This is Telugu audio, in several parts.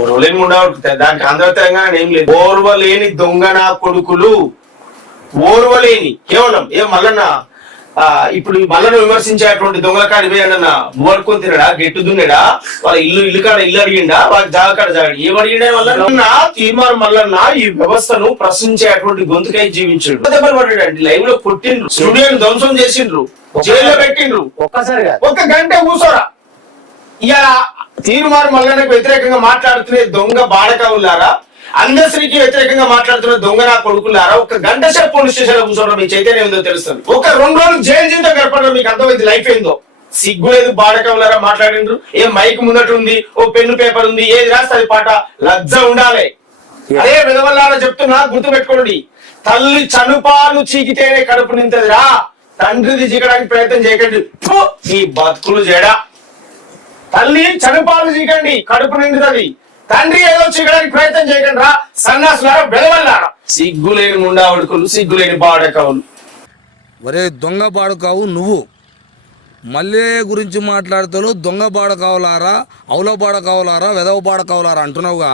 ఓర్వలేని ఉండవు దానికి ఆంధ్ర తెలంగాణ ఏం లేదు. ఓర్వలేని దొంగ నా కొడుకులు. ఓర్వలేని కేవలం ఏ మల్లన్న ఇప్పుడు మల్లను విమర్శించేటువంటి దొంగల కాడ పోయాడన్న మూడుకొని తినడా? గెట్టు దున్నడా? వాళ్ళ ఇల్లు ఇల్లు కాడ ఇల్లు అడిగిండా? వాళ్ళ జాగ కాడ జాగడు ఏం అడిగిండే మల్లన్న? తీర్మానం మల్లన్న ఈ వ్యవస్థను ప్రశ్నించేటువంటి గొంతుకై జీవించాడు. దెబ్బలు పడ్డాడు లైవ్లో కొట్టిండ్రు. స్టూడియోని ధ్వంసం చేసిండ్రు. జైల్లో పెట్టిండ్రు. ఒక్కసారి కాదు. ఒక గంట కూర్చోరా ఇలా తీర్మానం మల్లన్నకు వ్యతిరేకంగా మాట్లాడుతున్న దొంగ బాడకవులారా? అందశ్రీకి వ్యతిరేకంగా మాట్లాడుతున్న దొంగ నా కొడుకులారా? ఒక గంట సేపు పోలీస్ స్టేషన్లో కూర్చోవడం మీ చైతన్యం ఏందో తెలుస్తుంది. ఒక రెండు రోజులు జైలు జీవితం గడపడం మీకు అర్థమైంది లైఫ్ ఏందో? సిగ్గు లేదు బాడకవులారా మాట్లాడిండ్రు ఏ మైక్ ముందట ఉంది ఓ పెన్ను పేపర్ ఉంది ఏది రాస్తే అది పాట? లజ్జ ఉండాలి. అదే విధవల్లారా చెప్తున్నా గుర్తు పెట్టుకోండి తల్లి చనుపాలు చీకితేనే కడుపు నింతదిరా. తండ్రిది చీకడానికి ప్రయత్నం చేయకండి! ఈ బతుకులు జడా. తల్లి చనుపాలు చీకండి కడుపు నిండుతుంది. తండ్రి ఏదో చీకడానికి ప్రయత్నం చేయకండి రా సన్నాసులారా బెదవల్లారా. సిగ్గులేని ముండావడుకులు సిగ్గులేని బాడకవులు. ఒరే దొంగ బాడుకావు నువ్వు. మల్లే గురించి మాట్లాడుతాను దొంగ బాడకావులారా అవుల బాడకావులారా వెదవ బాడకావులారా అంటున్నావుగా?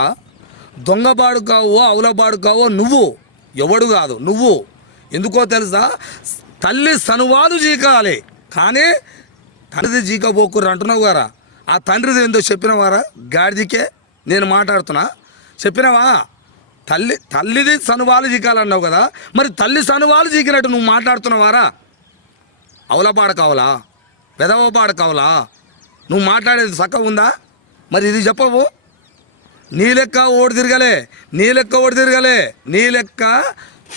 దొంగ బాడుకావో అవుల బాడుకావో నువ్వు. ఎవడు కాదు నువ్వు. ఎందుకో తెలుసా? తల్లి సనువాదు జీకాలి కానీ తండ్రిది జీకపోకుర్రు అంటున్నావు గారా ఆ తండ్రిది ఏందో చెప్పినవారా? గాడిదికే నేను మాట్లాడుతున్నా. చెప్పినావా? తల్లి తల్లిది సనువాలు చీకాలన్నావు కదా మరి తల్లి సనువాలు జీకినట్టు నువ్వు మాట్లాడుతున్నావారా? అవలపాడ కావాలా? పెదవ పాడ కావాలా? నువ్వు మాట్లాడేది సక్క ఉందా? మరి ఇది చెప్పవు? నీ లెక్క ఓడి తిరగలే నీ లెక్క ఓడి తిరగలే నీ లెక్క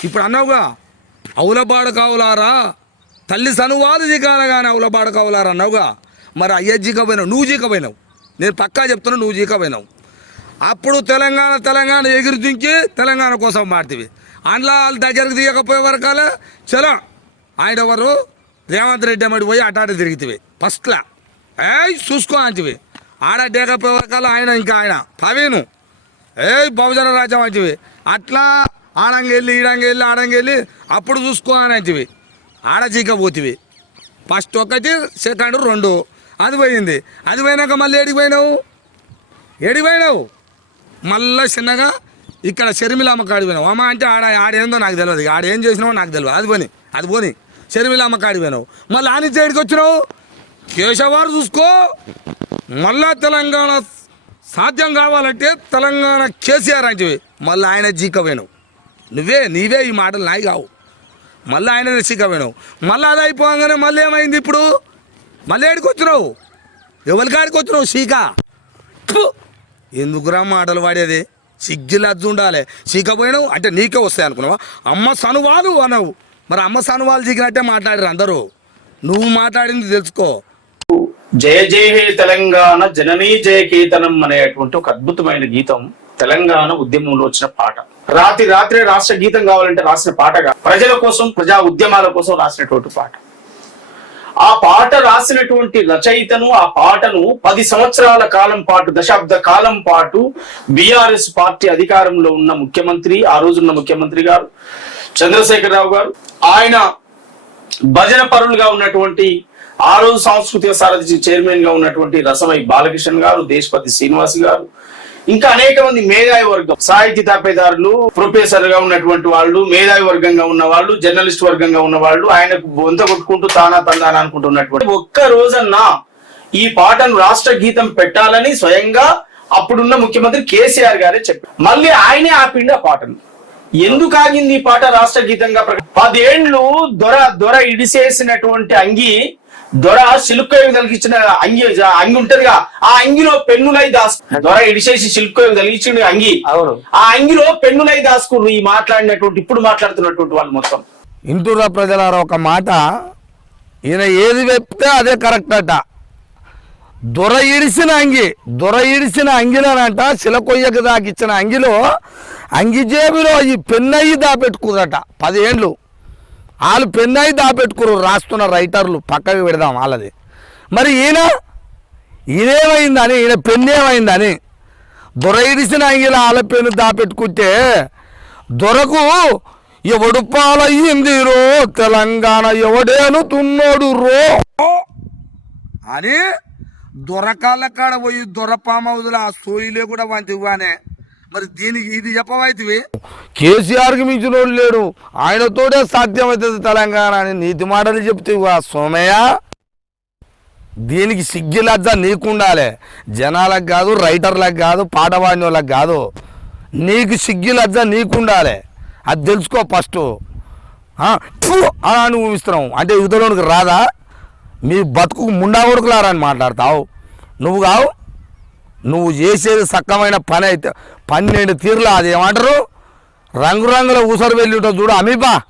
ఇప్పుడు అన్నావుగా అవులబాడ కావులారా? తల్లి సనువాలు జీకాల కానీ అవులబాడ కావులారా అన్నావుగా? మరి అయ్య జీకపోయినావు నువ్వు జీకపోయినావు నేను పక్కా చెప్తున్నా నువ్వు జీకపోయినావు అప్పుడు తెలంగాణ తెలంగాణ ఎగిరి దించి తెలంగాణ కోసం మాడుతుంది అందులో వాళ్ళ దగ్గరకు దిగకపోయే వరకాల చలో ఆయన ఎవరు? రేవంత్ రెడ్డి అమ్మడి పోయి అటాట తిరుగుతుంది ఫస్ట్లా. ఏయ్ చూసుకో అంటివి. ఆడ డేకపోయే వరకాల ఆయన ఇంకా ఆయన. ప్రవీణు. ఏ బహుజన రాజ్యం అంటివి. అట్లా ఆడంగెళ్ళి ఈడంగెళ్ళి ఆడంగెళ్ళి అప్పుడు చూసుకో అని అంటివి. ఆడ చీకపోతివి ఫస్ట్ ఒకటి సెకండ్ రెండు. అది పోయింది. అది పోయినాక మళ్ళీ ఏడికి పోయినావు? ఏడికి పోయినావు? మళ్ళా చిన్నగా ఇక్కడ షర్మిలామ్మ కాడి పోయినావు. అమ్మ అంటే ఆడ ఆడేందో నాకు తెలియదు. ఆడ ఏం చేసినావో నాకు తెలియదు. అది పోని అది పోని. షర్మిలామ్మ కాడి పోయినావు. మళ్ళీ ఆని ఏడికి వచ్చినావు? కేశవారు చూసుకో. మళ్ళా తెలంగాణ సాధ్యం కావాలంటే తెలంగాణ కేసీఆర్ అంటే మళ్ళీ ఆయన జీక నువ్వే నీవే ఈ మాటలు నాయి కావు. మళ్ళీ ఆయన సీకపోయినావు మళ్ళీ అది అయిపోగానే మళ్ళీ ఏమైంది ఇప్పుడు? మళ్ళీ ఏడికి వచ్చినావు ఎవరి కాడికి వచ్చినావు సీక? ఎందుకురా మాటలు వాడేది? సిగ్గిలద్దు ఉండాలి. సీకపోయినావు అంటే నీకే వస్తాయి అనుకున్నావా? అమ్మ సనువాలు అనవు మరి అమ్మ సనువాలు దిగినట్టే మాట్లాడారు అందరూ. నువ్వు మాట్లాడింది తెలుసుకో. జయ జయ హే తెలంగాణ జననీ జయ కీర్తనం అనేటువంటి ఒక అద్భుతమైన గీతం తెలంగాణ ఉద్యమంలో వచ్చిన పాట. రాత్రి రాత్రే రాష్ట్ర గీతం కావాలంటే రాసిన పాటగా ప్రజల కోసం ప్రజా ఉద్యమాల కోసం రాసినటువంటి పాట. ఆ పాట రాసినటువంటి రచయితను ఆ పాటను పది సంవత్సరాల కాలం పాటు దశాబ్ద కాలం పాటు బిఆర్ఎస్ పార్టీ అధికారంలో ఉన్న ముఖ్యమంత్రి ఆ రోజున్న ముఖ్యమంత్రి గారు చంద్రశేఖరరావు గారు ఆయన భజన పరులుగా ఉన్నటువంటి ఆ రోజు సాంస్కృతిక సారథి చైర్మన్గా ఉన్నటువంటి రసమై బాలకృష్ణ గారు దేశపతి శ్రీనివాస్ గారు ఇంకా అనేక మంది మేధావి వర్గం. సాహితీ తాపేదారులు ప్రొఫెసర్గా ఉన్నటువంటి వాళ్ళు మేధావి వర్గంగా ఉన్న వాళ్ళు జర్నలిస్ట్ వర్గంగా ఉన్న వాళ్ళు ఆయనకు బొంత కొట్టుకుంటూ తానా తందానా అనుకుంటున్నటువంటి ఒక్క రోజన్నా ఈ పాటను రాష్ట్ర గీతం పెట్టాలని స్వయంగా అప్పుడున్న ముఖ్యమంత్రి కేసీఆర్ గారే చెప్పారు. మళ్ళీ ఆయనే ఆపిండి ఆ పాటను. ఎందుకు ఆగింది ఈ పాట రాష్ట్ర గీతంగా పదేండ్లు దొర దొర ఇడిసేసినటువంటి అంగి దొర సిలుక్కోయి తలిగించిన అంగి అంగి ఉంటదిగా. ఆ అంగిలో పెన్నులై దాసు దొర ఇడిసేసి సిలుక్కోయి తలిగించిన అంగి. అవును. ఆ అంగిలో పెన్నులై దాసుకుర్రు ఈ మాట్లాడినటువంటి ఇప్పుడు మాట్లాడుతున్నటువంటి వాళ్ళు మొత్తం. ఇంటూరా ప్రజలారా ఒక మాట. ఈయన ఏది చెప్తే అదే కరెక్ట్ అట. దొర ఇడిసిన అంగి దొర ఇడిసిన అంగిలోనంట. శిలకొయ్యకు దాకిచ్చిన అంగిలో అంగి జేబులో ఈ పెన్నయ్యి దాపెట్టుకురట పదేండ్లు. వాళ్ళు పెన్నాయి దాపెట్టుకురు రాస్తున్న రైటర్లు పక్కకి పెడదాం వాళ్ళది. మరి ఈయన ఈయనేమైందని ఈయన పెన్నేమైందని దొర ఇడిసిన అంగిలో వాళ్ళ పెన్ను దాపెట్టుకుంటే దొరకు ఎవడు పాలయ్యింది రో తెలంగాణ ఎవడేను తున్నోడు రో. అని దొరకాల కాడ పోయి దొరపామవుదులు ఆ సోయిలే కూడా వంతివ్వానే మరి దీనికి ఇది చెప్పవైతివి? కేసీఆర్కి మించిన వాడు లేడు. ఆయనతోటే సాధ్యమవుతుంది తెలంగాణ అని నీతి మాటలు చెప్తేవా సోమయ్య దీనికి సిగ్గిలజ్జ నీకుండాలి. జనాలకు కాదు రైటర్లకు కాదు పాట పాడిన వాళ్ళకి కాదు. నీకు సిగ్గిలజ్జ నీకుండాలి. అది తెలుసుకో ఫస్ట్. అలా నువ్వు ఊహిస్తున్నావు. అంటే యువతలోనికి రాదా? మీ బతుకు ముండా కొడుకులారా అని మాట్లాడతావు. నువ్వు కావు. నువ్వు చేసేది సక్కమైన పని అయితే పన్నెండు తీరులా అది ఏమంటారు? రంగురంగుల ఊసరు వెళ్ళి ఉంటుంది చూడు అమీబా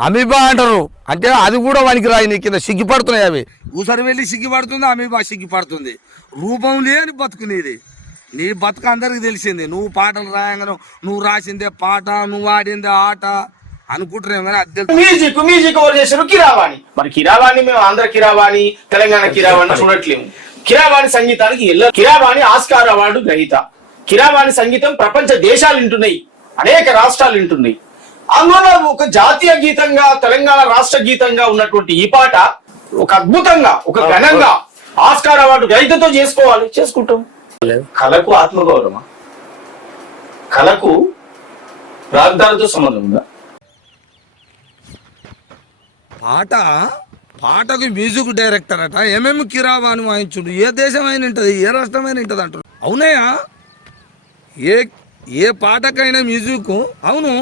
అమీబా అంటారు. అంటే అది కూడా వానికి రాయి నీ కింద సిగ్గిపడుతున్నాయి అవి. ఊసరు వెళ్ళి సిగ్గిపడుతుంది అమీబా సిగ్గిపడుతుంది. రూపం లేని బతుకు నీది. నీ బతుకు అందరికి తెలిసింది. నువ్వు పాటలు రాయంగా నువ్వు రాసిందే పాట నువ్వు ఆడిందే ఆట అనుకుంటున్నావు కానీ అది తెలుసు. మ్యూజిక్ మ్యూజిక్ ఎవరు చేశారు? కిరావాణి. మరి కిరావాణి మేము ఆంధ్ర కిరావాణి తెలంగాణ కిరావాణి చూడట్లేము. కిరావాణి సంగీతానికి ఎల్ల కిరావాణి ఆస్కార్ అవార్డు గ్రహీత. కిరావాణి సంగీతం ప్రపంచ దేశాలు వింటున్నాయి అనేక రాష్ట్రాలు వింటున్నాయి. అందులో ఒక జాతీయ గీతంగా తెలంగాణ రాష్ట్ర గీతంగా ఉన్నటువంటి ఈ పాట ఒక అద్భుతంగా ఒక ఘనంగా ఆస్కార్ అవార్డు గ్రహీతతో చేసుకోవాలి చేసుకుంటాం. కళకు ఆత్మగౌరవమా? కళకు రాజధానితో సంబంధం ఉందా? పాట పాటకు మ్యూజిక్ డైరెక్టర్ అట ఏమేమి కిరావాని వాయించుడు ఏ దేశమైన ఉంటుంది ఏ రాష్ట్రమైన ఉంటుంది అంటారు అవునయ్యా ఏ ఏ పాటకైనా మ్యూజిక్ అవును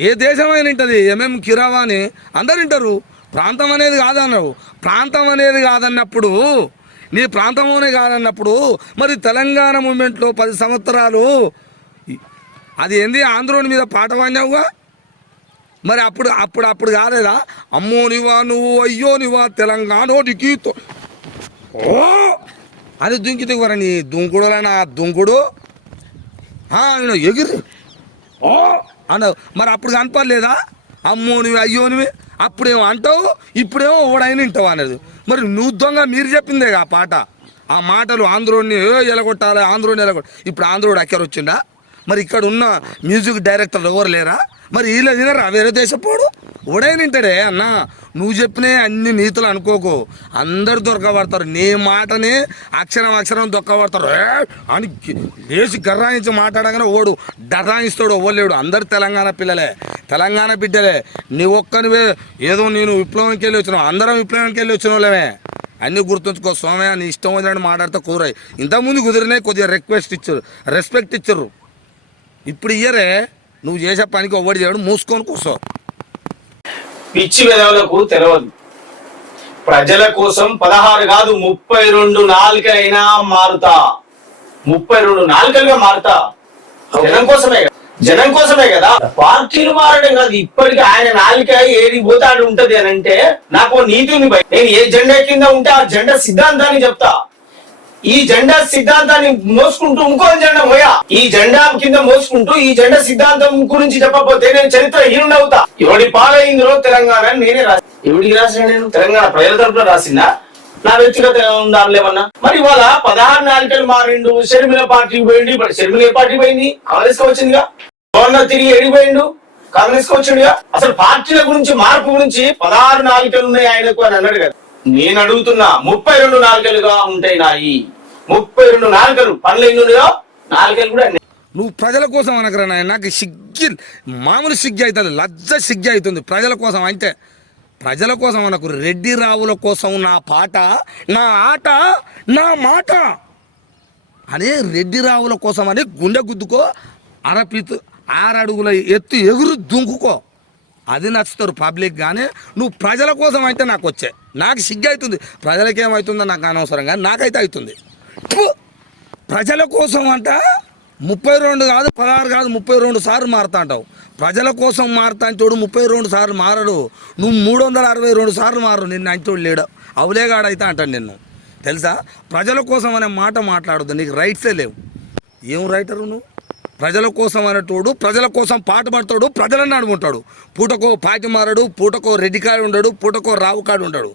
ఏ దేశమైన ఉంటుంది ఏమేమి కిరావాని అందరు వింటారు. ప్రాంతం అనేది కాదన్నారు. ప్రాంతం అనేది కాదన్నప్పుడు నీ ప్రాంతంలోనే కాదన్నప్పుడు మరి తెలంగాణ మూమెంట్లో పది సంవత్సరాలు అది ఏంది ఆంధ్రోని మీద పాట వాడినావుగా మరి అప్పుడు అప్పుడు అప్పుడు కాలేదా? అమ్మో నివా నువ్వు అయ్యో నివా తెలంగాణోడికి తో- ఓ! అని దుంకితే వర నీ దుంకుడులా నా దుంకుడు? ఆయన ఎగిరి. ఓ! అన్న మరి అప్పుడు కనపడలేదా? అమ్మో నువ్వు అయ్యో నువ్వు. అప్పుడేమో అంటావు ఇప్పుడేమో ఓడైన వింటావు అనేది మరి నువ్వు దొంగ మీరు చెప్పిందే ఆ పాట. ఆ మాటలు ఆంధ్రోని ఎలగొట్టాలి ఆంధ్రోని ఎలగొట్ట ఇప్పుడు ఆంధ్రోడు అక్కర వచ్చిండా? మరి ఇక్కడ ఉన్న మ్యూజిక్ డైరెక్టర్లు ఎవరు లేరా? మరి వీళ్ళ తినరా వేరే దేశపోడు ఓడైన వింటాడే అన్న నువ్వు చెప్పినే అన్ని నీతులు అనుకోకు. అందరు దొరకబడతారు. నీ మాటనే అక్షరం అక్షరం దొక్కబడతారు. అని వేసి గర్రాయించి మాట్లాడగానే ఓడు. డటాయిస్తాడు ఓలేడు. అందరు తెలంగాణ పిల్లలే. తెలంగాణ బిడ్డలే. నీ ఒక్కనివే ఏదో నేను విప్లవంకి వెళ్ళి వచ్చినావు. అందరం విప్లవంకి వెళ్ళి వచ్చిన వాళ్ళమే. అన్ని గుర్తుంచుకో. సోమయ్య నీ ఇష్టం వచ్చినట్టు మాట్లాడితే కుదరాయి ఇంతకుముందు కుదిరినాయి కొద్దిగా రిక్వెస్ట్ ఇచ్చారు. రెస్పెక్ట్ ఇచ్చారు. ఇప్పుడు ఇయ్యరే నువ్వు చేసే పనికి ఒవ్వడి చేయడం మూసుకొని కూర్చో. పిచ్చి విధవులకు తెలవదు. ప్రజల కోసం పదహారు కాదు ముప్పై రెండు నాలుకైనా మారుతా. ముప్పై రెండు నాలుకలుగా మారుతా. జనం కోసమే కదా. జనం కోసమే కదా. పార్టీలు మారడం కాదు ఇప్పటికీ ఆయన నాలుక ఏడి పోతాడు ఉంటది అని అంటే నాకు ఓ నీతి ఉంది నేను ఏ జెండా కింద ఉంటే ఆ జెండా సిద్ధాంతాన్ని చెప్తా. ఈ జెండా సిద్ధాంతాన్ని మోసుకుంటూ ఇంకో జెండా మోయా. ఈ జెండా కింద మోసుకుంటూ ఈ జెండా సిద్ధాంతం గురించి చెప్పకపోతే నేను చరిత్ర హీరుండి అవుతా ఎవడి పాలైందిలో తెలంగాణ నేనే రాసి ఎవడికి రాసిన నేను? తెలంగాణ ప్రజల తరపున రాసిందా? నా వ్యక్తిగత ఉండాలి ఏమన్నా మరి ఇవాళ పదహారు నాలుకలు మారిండు షర్మిల పార్టీకి పోయిండు. ఇప్పుడు షర్మిల ఏ పార్టీ పోయింది. కాంగ్రెస్కి వచ్చిందిగా. గవర్నర్ తిరిగి ఎడిపోయిండు కాంగ్రెస్కి వచ్చిండుగా. అసలు పార్టీల గురించి మార్పు గురించి పదహారు నాలుకలు ఉన్నాయి ఆయనకు అని అన్నాడు కదా. నేను అడుగుతున్నా ముప్పై రెండు నాలుకలుగా ఉంటాయి నాయి. ముప్పై రెండు నాలుగలు పనులు ఎన్ని ఉన్నాయో కూడా నువ్వు ప్రజల కోసం అనకరా నాయన నాకు సిగ్గి మామూలు సిగ్గి అవుతుంది లజ్జ సిగ్గి అవుతుంది ప్రజల కోసం అంతే. ప్రజల కోసం అనకు రెడ్డి రావుల కోసం నా పాట నా ఆట నా మాట. అనే రెడ్డి రావుల కోసం అని గుండె గుద్దుకో అరపితు ఆరడుగుల ఎత్తు ఎగురు దుంకుకో. అది నచ్చుతారు పబ్లిక్ కానీ నువ్వు ప్రజల కోసం అయితే నాకు వచ్చే. నాకు సిగ్గు అవుతుంది. ప్రజలకేమవుతుందో నాకు అనవసరం కానీ నాకైతే అవుతుంది. ప్రజల కోసం అంట ముప్పై రెండు కాదు పదహారు కాదు ముప్పై రెండు సార్లు మారుతా అంటావు. ప్రజల కోసం మారుతా అంటోడు ముప్పై రెండు సార్లు మారడు. నువ్వు మూడు వందల అరవై రెండు సార్లు మారు నిన్ను అంటోడు లేడు. అవులేగాడైతే అంటాను నిన్ను. తెలుసా? ప్రజల కోసం అనే మాట మాట్లాడద్దు నీకు రైట్సే లేవు. ఏం రైటరు నువ్వు? ప్రజల కోసం అనేటోడు ప్రజల కోసం పాట పడతాడు ప్రజలను అడుగుంటాడు. పూటకో పాటి మారడు పూటకో రెడ్డికాడు ఉండడు పూటకో రావు కాడు ఉండడు.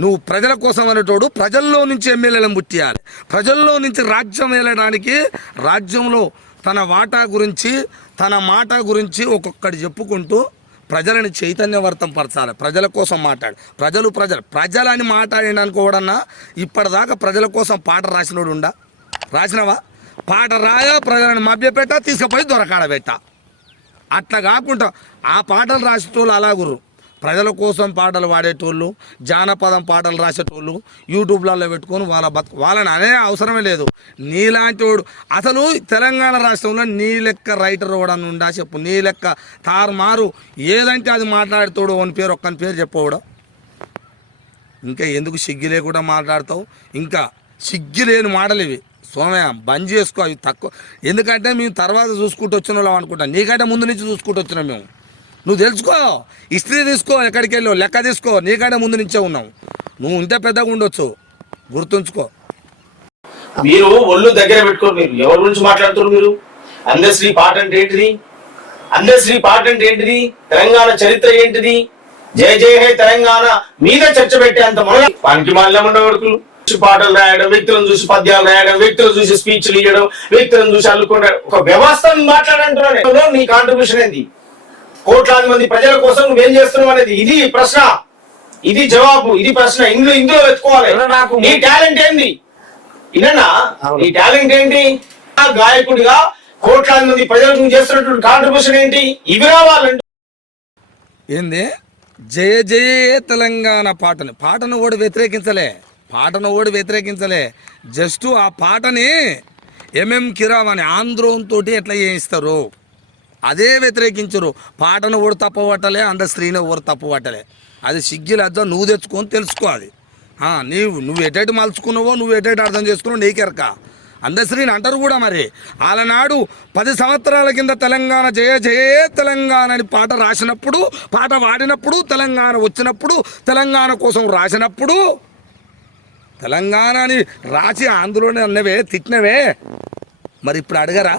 నువ్వు ప్రజల కోసం అనేటోడు ప్రజల్లో నుంచి ఎమ్మెల్యేలను పుట్టియాలి. ప్రజల్లో నుంచి రాజ్యం వెళ్ళడానికి రాజ్యంలో తన వాటా గురించి తన మాట గురించి ఒక్కొక్కటి చెప్పుకుంటూ ప్రజలను చైతన్యవర్తం పరచాలి. ప్రజల కోసం మాట్లాడు. ప్రజలు ప్రజలు. ప్రజలని మాట్లాడండి కూడా ఇప్పటిదాకా ప్రజల కోసం పాట రాసినోడు ఉండా? రాసినవా? పాట రాయా ప్రజలను మభ్యపెట్ట తీసుకుపోయి దొరకాడబెట్ట. అట్లా కాకుండా ఆ పాటలు రాసేటోళ్ళు అలాగురు ప్రజల కోసం పాటలు పాడేటోళ్ళు జానపదం పాటలు రాసేటోళ్ళు యూట్యూబ్లలో పెట్టుకొని వాళ్ళ బతు వాళ్ళని అనే అవసరమే లేదు. నీలాంటి వాడు అసలు తెలంగాణ రాష్ట్రంలో నీ లెక్క రైటర్ వాడని ఉండా చెప్పు. నీ లెక్క తారుమారు ఏదంటే అది మాట్లాడుతాడు అని పేరు ఒక్కని పేరు చెప్పవడం ఇంకా ఎందుకు సిగ్గి లేకుండా మాట్లాడతావు? ఇంకా సిగ్గి లేని మాటలు ఇవి. సోమయ్య బంద్ చేసుకో అవి తక్కువ. ఎందుకంటే మేము తర్వాత చూసుకుంటూ వచ్చిన వాళ్ళం అనుకుంటాం. నీకంటే ముందు నుంచి చూసుకుంటూ వచ్చినాం మేము. నువ్వు తెలుసుకో. ఇస్త్రీ తీసుకో ఎక్కడికి వెళ్ళో లెక్క తీసుకో నీకంటే ముందు నుంచే ఉన్నావు. నువ్వు ఇంత పెద్దగా ఉండొచ్చు. గుర్తుంచుకో. మీరు ఒళ్ళు దగ్గర పెట్టుకో మీరు ఎవరి గురించి మాట్లాడుతున్నారు మీరు? అందశ్రీ పాట అంటే ఏంటిది? అందశ్రీ పాట అంటే ఏంటిది? తెలంగాణ చరిత్ర ఏంటిది? జయ జయ హే తెలంగాణ మీద చర్చ పెట్టేంత మొదల పనికి మాల్యం ఉండవడుకులు పాటలు రాయడం వ్యక్తులను చూసి పద్యాలు రాయడం వ్యక్తులను చూసి స్పీచ్లు ఇవ్వడం వ్యక్తులను చూసి అల్లుకుంటాడు. ఒక వ్యవస్థను మాట్లాడంటున్నాను నీ కాంట్రిబ్యూషన్ ఏంది? కోట్లాది మంది ప్రజల కోసం నువ్వేం చేస్తున్నావు అనేది ఇది ప్రశ్న. ఇది జవాబు ఇది ప్రశ్న. ఇందులో ఇందులో వెతుకోవాలి నాకు నీ టాలెంట్ ఏంది? ఇదన్నా నీ టాలెంట్ ఏంటి? గాయకుడిగా కోట్లాది మంది ప్రజలకు నువ్వు చేస్తున్నటువంటి కాంట్రిబ్యూషన్ ఏంటి? ఇవి రావాలంటే. ఏంది? జయ జయ తెలంగాణ పాటని పాటను ఓడి వ్యతిరేకించలే. పాటను ఓడి వ్యతిరేకించలే. జస్ట్ ఆ పాటని ఎంఎం కిరామ్ అని ఆంధ్రంతో ఎట్లా చేయిస్తారు? అదే వ్యతిరేకించరు. పాటను ఓడి తప్పబట్టలే అంద స్త్రీని ఊరు తప్పబట్టలే అది సిగ్గి లజ్జ నువ్వు తెచ్చుకొని తెలుసుకో అది. నీవు నువ్వు ఎటైటు మలుచుకున్నావో నువ్వు ఎటైటు అర్థం చేసుకున్నావు నీకెరక అందశ్రీని అంటారు కూడా మరి. ఆలనాడు పది సంవత్సరాల కింద తెలంగాణ జయ జయ తెలంగాణ అని పాట రాసినప్పుడు పాట వాడినప్పుడు తెలంగాణ వచ్చినప్పుడు తెలంగాణ కోసం రాసినప్పుడు తెలంగాణ అని రాసి ఆంధ్రలోనే అన్నవే తిట్టినవే. మరి ఇప్పుడు అడగరా?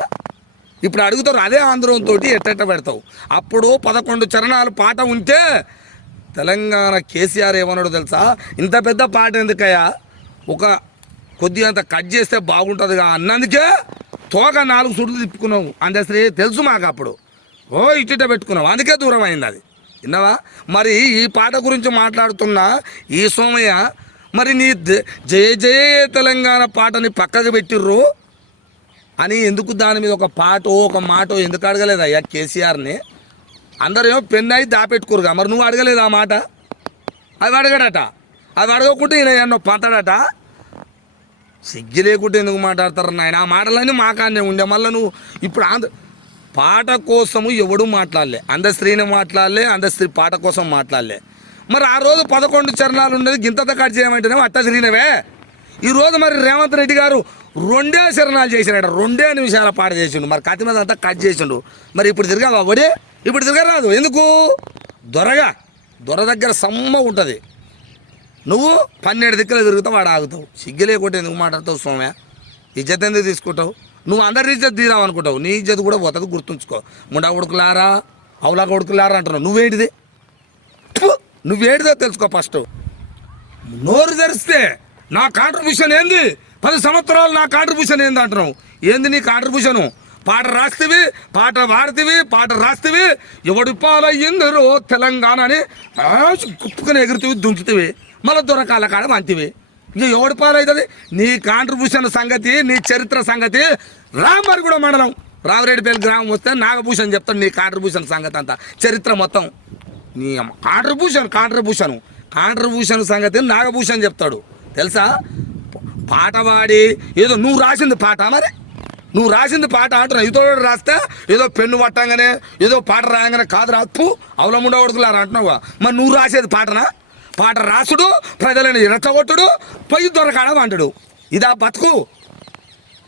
ఇప్పుడు అడుగుతారు అదే ఆంధ్రంతో ఎట్టెట్ట పెడతావు? అప్పుడు పదకొండు చరణాలు పాట ఉంటే తెలంగాణ కేసీఆర్ ఏమన్నాడు తెలుసా? ఇంత పెద్ద పాట ఎందుకయ్యా? ఒక కొద్దిగా అంత కట్ చేస్తే బాగుంటుందిగా అన్నందుకే తోక నాలుగు సుడులు తిప్పుకున్నావు. అందరి తెలుసు మాకు అప్పుడు. ఓ ఇట్టిట పెట్టుకున్నావు. అందుకే దూరం అయింది అది. విన్నావా? మరి ఈ పాట గురించి మాట్లాడుతున్న ఈ సోమయ్య మరి నీ జయ జయ తెలంగాణ పాటని పక్కకు పెట్టిర్రు. అని ఎందుకు దాని మీద ఒక పాటో ఒక మాటో ఎందుకు అడగలేదు అయ్యా కేసీఆర్ని? అందరూ ఏమో పెన్ అయి దాపెట్టుకోరుగా మరి నువ్వు అడగలేదు ఆ మాట? అవి అడగడట. అవి అడగకుంటే ఈయన ఎన్నో పంతడట? సిగ్గు లేకుంటే ఎందుకు మాట్లాడతారు నాయన? ఆ మాటలన్నీ మాకానే ఉండే. మళ్ళీ నువ్వు ఇప్పుడు ఆంధ్ర పాట కోసము ఎవడు మాట్లాడలే. అందస్త్రీని మాట్లాడలే అందస్త్రీ పాట కోసం మాట్లాడలే. మరి ఆ రోజు పదకొండు చరణాలు ఉండేది. గింతత కట్ చేయమంటేనే అట్ట తిరిగినవే ఈ రోజు మరి రేవంత్ రెడ్డి గారు రెండే శరణాలు చేసినాడు రెండే నిమిషాల పాట చేసిండు. మరి కత్తి మీద అంతా కట్ చేసిండు. మరి ఇప్పుడు తిరగావా ఒకటి ఇప్పుడు తిరగరాదు. ఎందుకు? దొరగా. దొర దగ్గర సమ్మ ఉంటుంది. నువ్వు పన్నెండు దిక్కులు తిరుగుతావు వాడు ఆగుతావు. సిగ్గులే లేకుంటే ఎందుకు మాట్లాడతావు సోమ్య? ఇజ్జత్ ఎందుకు తీసుకుంటావు? నువ్వు అందరి ఇజ్జత్ తీరావు అనుకుంటావు నీ ఇజ్జత్ కూడా పోతుంది గుర్తుంచుకో. ముండా కొడుకులారా? అవులా కొడుకులారా అంటున్నావు. నువ్వేంటిది? నువ్వేంటిదో తెలుసుకో ఫస్ట్. నోరు తెరిస్తే నా కాంట్రిబ్యూషన్ ఏంది? పది సంవత్సరాలు నా కాంట్రిబ్యూషన్ ఏందంటున్నావు ఏంది నీ కాంట్రిబ్యూషను పాట రాస్తేవి పాట పాడుతీవి పాట రాస్తేవి. ఎవడి పాలయ్యిందరో తెలంగాణ అని ఆ, కుప్పుకొని ఎగురుతీవి దుంచుతీవి. మళ్ళీ దొరకాల కాడ మంతివి ఇక ఎవడి పాలవుతుంది నీ కాంట్రిబ్యూషన్ సంగతి నీ చరిత్ర సంగతి రామరిగూడ మండలం. రావిరెడ్డిపల్లి గ్రామం వస్తే నాగభూషణ్ చెప్తాడు నీ కాంట్రిబ్యూషన్ సంగతి అంతా. చరిత్ర మొత్తం. నీ కాంట్రిబ్యూషన్ కాంట్రిబ్యూషన్ కాంట్రిబ్యూషన్ సంగతి నాగభూషణ్ చెప్తాడు. తెలుసా? పాట పాడి ఏదో నువ్వు రాసింది పాట మరి? నువ్వు రాసింది పాట అంటున్నావు ఇతో రాస్తే ఏదో పెన్ను పట్టంగానే ఏదో పాట రాయంగానే కాదు రాపు అవలముండ కొడుకులారా అంటున్నావు మరి నువ్వు రాసేది పాటనా? పాట రాసుడు ప్రజలను రెచ్చగొట్టుడు పొయ్యి దొరకాడ వంటడు ఇదా బతుకు.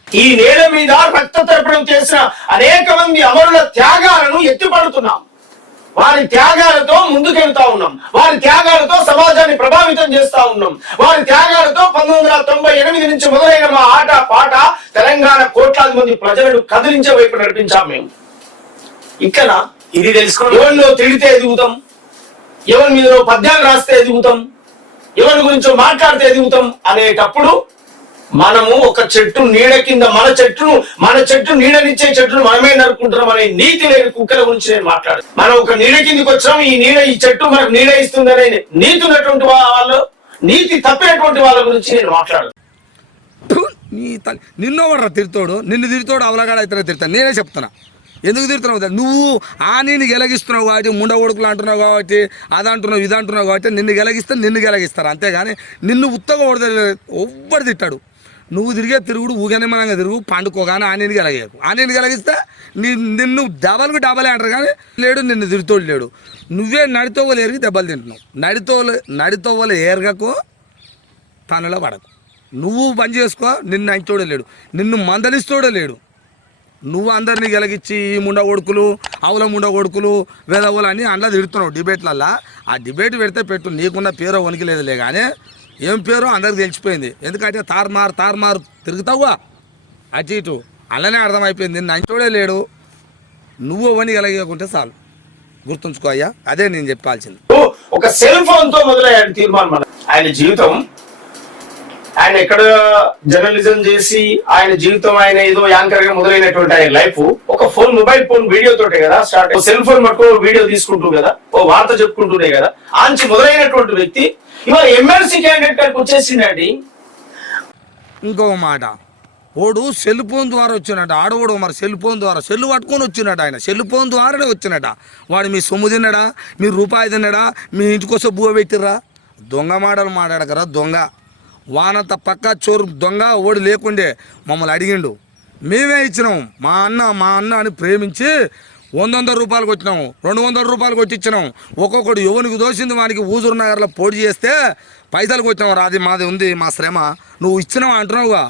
ఈ నేల మీద రక్త తర్పణం చేసిన అనేక మంది అమరుల త్యాగాలను ఎత్తిపడుతున్నాం. వారి త్యాగాలతో ముందుకెళ్తా ఉన్నాం. వారి త్యాగాలతో సమాజాన్ని ప్రభావితం చేస్తా ఉన్నాం. వారి త్యాగాలతో పంతొమ్మిది వందల తొంభై ఎనిమిది నుంచి మొదలైన మా ఆట పాట తెలంగాణ కోట్లాది మంది ప్రజలను కదిలించే వైపు నడిపించాం మేము. ఇక్కడ ఇది తెలుసుకోండి. ఎవరినో తిడితే ఎదుగుతాం ఎవరి మీద పద్యాలు రాస్తే ఎదుగుతాం ఎవరి గురించో మాట్లాడితే ఎదుగుతాం అనేటప్పుడు మనము ఒక చెట్టు నీడ కింద మన చెట్టును మన చెట్టు నీడనిచ్చే చెట్టును మనమే నరుకుంటున్నాం అనే నీతి లేని కుక్కల గురించి నేను మాట్లాడు మనం ఒక నీడ కిందకి వచ్చాం ఈ నీడ ఈ చెట్టు మనకు నీడ ఇస్తుందనే నీతి ఉన్నటువంటి వాళ్ళు నీతి తప్పినటువంటి వాళ్ళ గురించి నేను మాట్లాడు నీ తల్లి నిన్నో తిరుతోడు నిన్ను తిరుతోడు అవలగాడ అయితే తిరుతాను నేనే చెప్తున్నా. ఎందుకు తిడుతున్నావు నువ్వు ఆ నేను గెలగిస్తున్నావు కాబట్టి ముండ కొడుకులు అంటున్నావు కాబట్టి అది అంటున్నావు ఇది అంటున్నావు కాబట్టి నిన్ను గెలగిస్తే నిన్ను గెలగిస్తారు. అంతేగాని నిన్ను ఉత్తగా కొడత ఒవ్వడు తిట్టాడు. నువ్వు తిరిగే తిరుగుడు ఊగనిమనంగా తిరుగు పండుకోగానే ఆ నేను గెలగేయకు ఆ గెలగిస్తే నీ నిన్ను డబల్కి డబలే అంటారు కానీ లేడు నిన్ను తిరుతోడు లేడు. నువ్వే నడితోవలు ఎరిగి దెబ్బలు తింటున్నావు. నడితోలు నడితోవలు ఎరగకు తనలో పడకు. నువ్వు పని చేసుకో నిన్ను అంచోడే లేడు. నిన్ను మందలిస్తోడే లేడు. నువ్వు అందరినీ గెలగించి ఈ ముండ కొడుకులు ఆవుల ముండ కొడుకులు వేదవులు అని అందులో తిడుతున్నావు డిబేట్లల్లా. ఆ డిబేట్ పెడితే పెట్టు నీకున్న పేరు వనికి లేదులే కానీ ఏం పేరో అందరికి తెలిసిపోయింది. ఎందుకంటే తారుమారు తారుమారు తిరుగుతావుగా? అటు ఇటు. అలానే అర్థమైపోయింది. నిన్ను అంచోడే లేడు. నువ్వు అవన్నీ గెలగకుంటే చాలు. గుర్తుంచుకో అయ్యా. అదే నేను చెప్పాల్సింది. ఒక సెల్ ఫోన్తో మొదలయ్యాడు తీర్మానం ఆయన జీవితం ఆయన ఎక్కడ జర్నలిజం చేసి ఆయన జీవితం ఆయన ఏదో యాంకర్గా మొదలైనటువంటి ఆయన లైఫ్ ఒక ఫోన్ మొబైల్ ఫోన్ వీడియో తోటే కదా స్టార్ట్. సెల్ ఫోన్ పట్టుకో వీడియో తీసుకుంటూ కదా ఓ వార్త చెప్పుకుంటూనే కదా. ఆంచి మొదలైనటువంటి వ్యక్తి ఇవాళ ఎమ్మెల్సీ క్యాండిడేట్ గారికి వచ్చేసిందండి. ఇంకో మాట. ఓడు సెల్ ఫోన్ ద్వారా వచ్చినట ఆడవాడు మరి సెల్ ఫోన్ ద్వారా సెల్ పట్టుకొని వచ్చినట ఆయన. సెల్ ఫోన్ ద్వారానే వచ్చినట. వాడు మీ సొమ్ము తిన్నాడా? మీ రూపాయి తిన్నాడా? మీ ఇంటికోసం బువ పెట్టిర్రా? దొంగ మాటలు మాట్లాడకరా దొంగ. వానంత పక్క చోరు దొంగ ఓడి లేకుండే మమ్మల్ని అడిగిండు. మేమే ఇచ్చినాం మా అన్న మా అన్న అని ప్రేమించి వంద వందల రూపాయలకు వచ్చినాము రెండు వందల రూపాయలకు వచ్చి ఇచ్చినాం ఒక్కొక్కడు ఎవరికి దోసింది వానికి ఊజూరు నగర్లో పోటీ చేస్తే పైసలకు వచ్చినావు రాది మాది ఉంది మా శ్రమ. నువ్వు ఇచ్చినావా అంటున్నావుగా?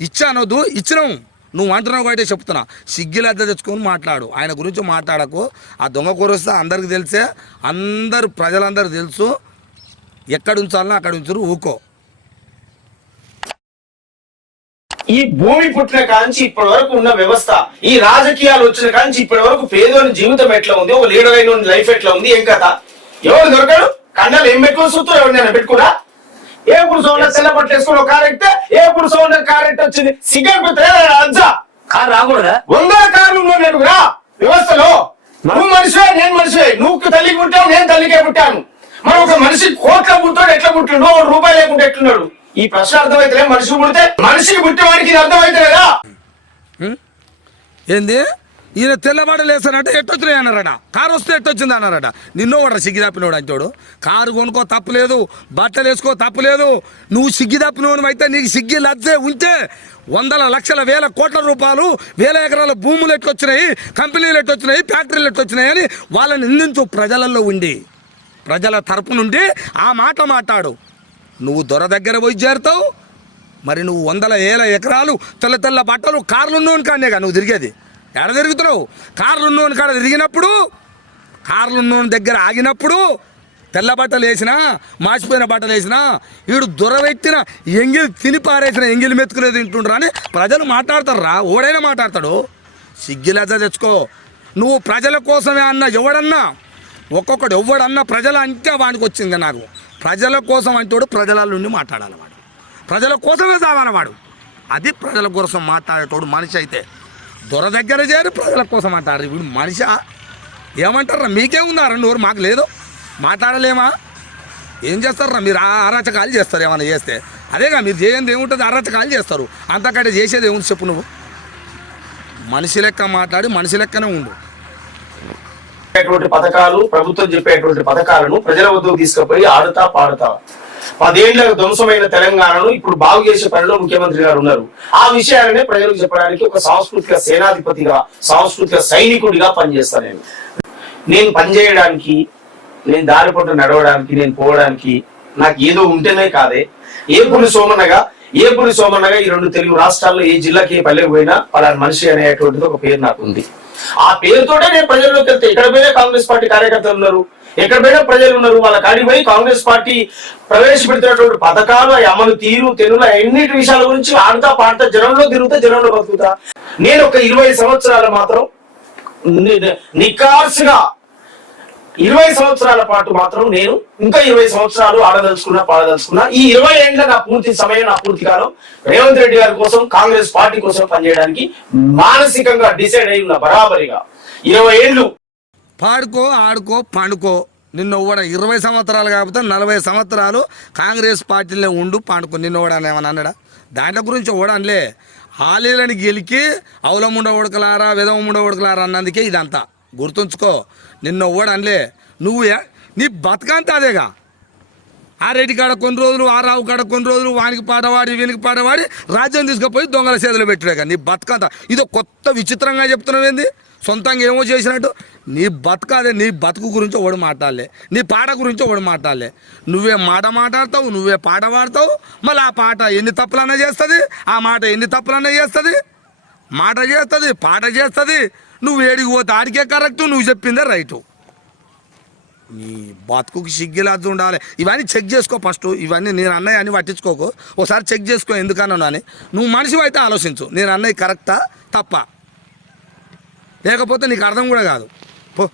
ఇచ్చానొద్దు ఇచ్చినావు. నువ్వు అంటున్నావు కాబట్టి చెప్తున్నా. సిగ్గిలద్ద తెచ్చుకొని మాట్లాడు. ఆయన గురించి మాట్లాడకు. ఆ దొంగ కూరొస్తే అందరికి తెలిసే అందరు ప్రజలందరూ తెలుసు. ఎక్కడ ఉంచాలన్నా అక్కడ ఉంచరు ఊకో. ఈ భూమి పుట్టిన కాంచి ఇప్పటి వరకు ఉన్న వ్యవస్థ ఈ రాజకీయాలు వచ్చిన కాంచి ఇప్పటి వరకు పేదోని జీవితం ఎట్లా ఉంది? ఒక లీడర్ అయిన లైఫ్ ఎట్లా ఉంది? ఏం కథ? ఎవరు దొరకడు? కన్నాలు ఏం పెట్టుకుని సూత్రం ఎవరినైనా పెట్టుకున్నా ఏ ఇప్పుడు సోమర్ తెల్ల బట్టలు వేసుకుని ఒక కారు ఎక్కితే ఏ ఇప్పుడు సోమర్ కారు ఎట్టి వచ్చింది? సిగరెట్ అజ్జా కారు రాకూడదా? వందల కార్లు నేను రా? వ్యవస్థలో. నువ్వు మనిషివే నేను మనిషివే. నువ్వు తల్లికి పుట్టావు నేను తల్లికే పుట్టాను. మనం ఒక మనిషి కోట్ల పుట్టాడు ఎట్లా పుట్టిండు? రూపాయి లేకుండా ఎట్లున్నాడు? ఈ ప్రశ్న అర్థమైతే మనిషి పుడితే మనిషికి పుట్టేవాడికి ఇది అర్థమైతే కదా? ఏంది? ఈయన తెల్లబాడు లేసానంటే ఎట్టొచ్చినాయి అన్నారట. కారు వస్తే ఎట్టొచ్చింది అన్నారట. నిన్నో వాడు సిగ్గి తప్పినోడు కారు కొనుక్కో తప్పులేదు బట్టలు వేసుకో తప్పులేదు నువ్వు సిగ్గి అయితే నీకు సిగ్గి లజ్జే ఉంటే వందల లక్షల వేల కోట్ల రూపాయలు వేల ఎకరాల భూములు ఎట్టొచ్చినాయి కంపెనీలు ఎట్టొచ్చినాయి ఫ్యాక్టరీలు ఎట్టొచ్చినాయి అని వాళ్ళని నిందించు ప్రజలలో ఉండి. ప్రజల తరపు నుండి ఆ మాట మాట్లాడు. నువ్వు దొర దగ్గర పోయి చేరుతావు? మరి నువ్వు వందల ఏల ఎకరాలు తెల్ల తెల్ల బట్టలు కార్లు ఉన్నోని కానేగా నువ్వు తిరిగేది. ఎడ తిరుగుతున్నావు? కార్లు ఉన్నోని కాడ తిరిగినప్పుడు కార్లు ఉన్నోని దగ్గర ఆగినప్పుడు తెల్ల బట్టలు వేసినా మాసిపోయిన బట్టలు వేసినా వీడు దొరవెట్టిన ఎంగిలి తిని పారేసిన ఎంగిలి మెతుకునే తింటుండ్రా అని ప్రజలు మాట్లాడతారు? రా ఓడైనా మాట్లాడతాడు సిగ్గిలేదా తెచ్చుకో. నువ్వు ప్రజల కోసమే అన్న ఎవడన్నా ఒక్కొక్కడు ఎవడన్నా ప్రజల అంటే వానికి వచ్చింది నాకు. ప్రజల కోసం అంటోడు ప్రజల నుండి మాట్లాడాలన్నమాట ప్రజల కోసమే సాగాలి అది ప్రజల కోసం మాట్లాడేటోడు మనిషి అయితే దొర దగ్గర చేరి ప్రజల కోసం అంటారు ఇప్పుడు మనిషి ఏమంటారా? మీకే రెండు ఊరు మాకు లేదు. మాట్లాడలేమా? ఏం చేస్తారా? మీరు అరాచకాలు చేస్తారు ఏమైనా చేస్తే. అదేగా మీరు చేయండి ఏముంటుంది? అరాచకాలు చేస్తారు. అంతకంటే చేసేది ఏముంది చెప్పు నువ్వు? మనిషి లెక్క మాట్లాడి మనిషి లెక్కనే ఉండు. చెప్పేటువంటి పథకాలు ప్రభుత్వం చెప్పేటువంటి పథకాలను ప్రజల వద్దకు తీసుకుపోయి ఆడుతా పాడుతా. పదేళ్ళ ధ్వంసమైన తెలంగాణను ఇప్పుడు బాగు చేసే పనిలో ముఖ్యమంత్రి గారు ఉన్నారు. ఆ విషయాలనే ప్రజలకు చెప్పడానికి ఒక సాంస్కృతిక సేనాధిపతిగా సాంస్కృతిక సైనికుడిగా పనిచేస్తాను నేను. నేను పనిచేయడానికి నేను దారి పొట్టు నడవడానికి నేను పోవడానికి నాకు ఏదో ఉంటేనే కాదే. ఏ పులి సోమన్నగా ఏ పులి సోమన్నగా ఈ రెండు తెలుగు రాష్ట్రాల్లో ఏ జిల్లాకి ఏ పల్లెకి పోయినా పలానా మనిషి అనేటువంటిది ఒక పేరు నాకు ఉంది. ఆ పేరుతోటే నేను ప్రజల్లోకి వెళ్తే ఎక్కడ పోయినా కాంగ్రెస్ పార్టీ కార్యకర్తలు ఉన్నారు. ఎక్కడ పోయినా ప్రజలు ఉన్నారు. వాళ్ళ కాడికి పోయి కాంగ్రెస్ పార్టీ ప్రవేశపెడుతున్నటువంటి పథకాలు అమలు తీరు తెనుల ఎన్నిటి విషయాల గురించి ఆడతా పాడతా జనంలో తిరుగుతా జనంలో బతుకుతా. నేను ఒక ఇరవై సంవత్సరాలు మాత్రం ని- నికార్సుగా ఇరవై సంవత్సరాల పాటు మాత్రం నేను ఇంకా ఇరవై సంవత్సరాలు ఆడదలుచుకున్నా పాడదలుచుకున్నా. ఈ ఇరవై ఏళ్ళ నా పూర్తి సమయం నా పూర్తి కాలం రేవంత్ రెడ్డి గారి కోసం కాంగ్రెస్ పార్టీ కోసం పనిచేయడానికి మానసికంగా డిసైడ్ అయి ఉన్నా బరాబరిగా. ఇరవై ఏళ్ళు. పాడుకో ఆడుకో పండుకో. నిన్ను ఇవ్వడం ఇరవై సంవత్సరాలు కాకపోతే నలభై సంవత్సరాలు కాంగ్రెస్ పార్టీలో ఉండు పండుకో. నిన్ను కూడా ఏమన్నా అన్నాడా? దాంట్లో గురించి ఓడన్లే ఆలీలని గెలికి అవలముండ ఉడకలారా విధముండ ఉడకలారా అన్నందుకే ఇదంతా. గుర్తుంచుకో నిన్న ఓడన్లే నువ్వు నీ బతకంతా అదేగా. ఆ రెడ్డి కాడ కొన్ని రోజులు ఆ రావు కాడ కొన్ని రోజులు వానికి పాటవాడి వీనికి పాటవాడి రాజ్యం తీసుకుపోయి దొంగల చేతిలో పెట్టాడుగా. నీ బతుకంత. ఇది కొత్త విచిత్రంగా చెప్తున్నావు ఏంది? సొంతంగా ఏమో చేసినట్టు. నీ బతకాలే నీ బతుకు గురించి ఒకడు మాట్లాడలే. నీ పాట గురించి ఒకడు మాట్లాడలే. నువ్వే మాట మాట్లాడతావు నువ్వే పాట పాడతావు. మళ్ళీ ఆ పాట ఎన్ని తప్పులన్నా చేస్తుంది? ఆ మాట ఎన్ని తప్పులన్నా చేస్తుంది? మాట చేస్తుంది పాట చేస్తుంది? నువ్వు ఏడికి పోతే ఆడికే కరెక్ట్ నువ్వు చెప్పిందే రైటు. నీ బతుకుకి సిగ్గిలాద్దు ఉండాలి. ఇవన్నీ చెక్ చేసుకో ఫస్ట్. ఇవన్నీ నేను అన్నయ్య అని పట్టించుకోకు. ఒకసారి చెక్ చేసుకో ఎందుకన్నాను అని. నువ్వు మనిషి అయితే ఆలోచించు. నేను అన్నయ్య కరెక్టా? తప్ప? లేకపోతే నీకు అర్థం కూడా కాదు. పో.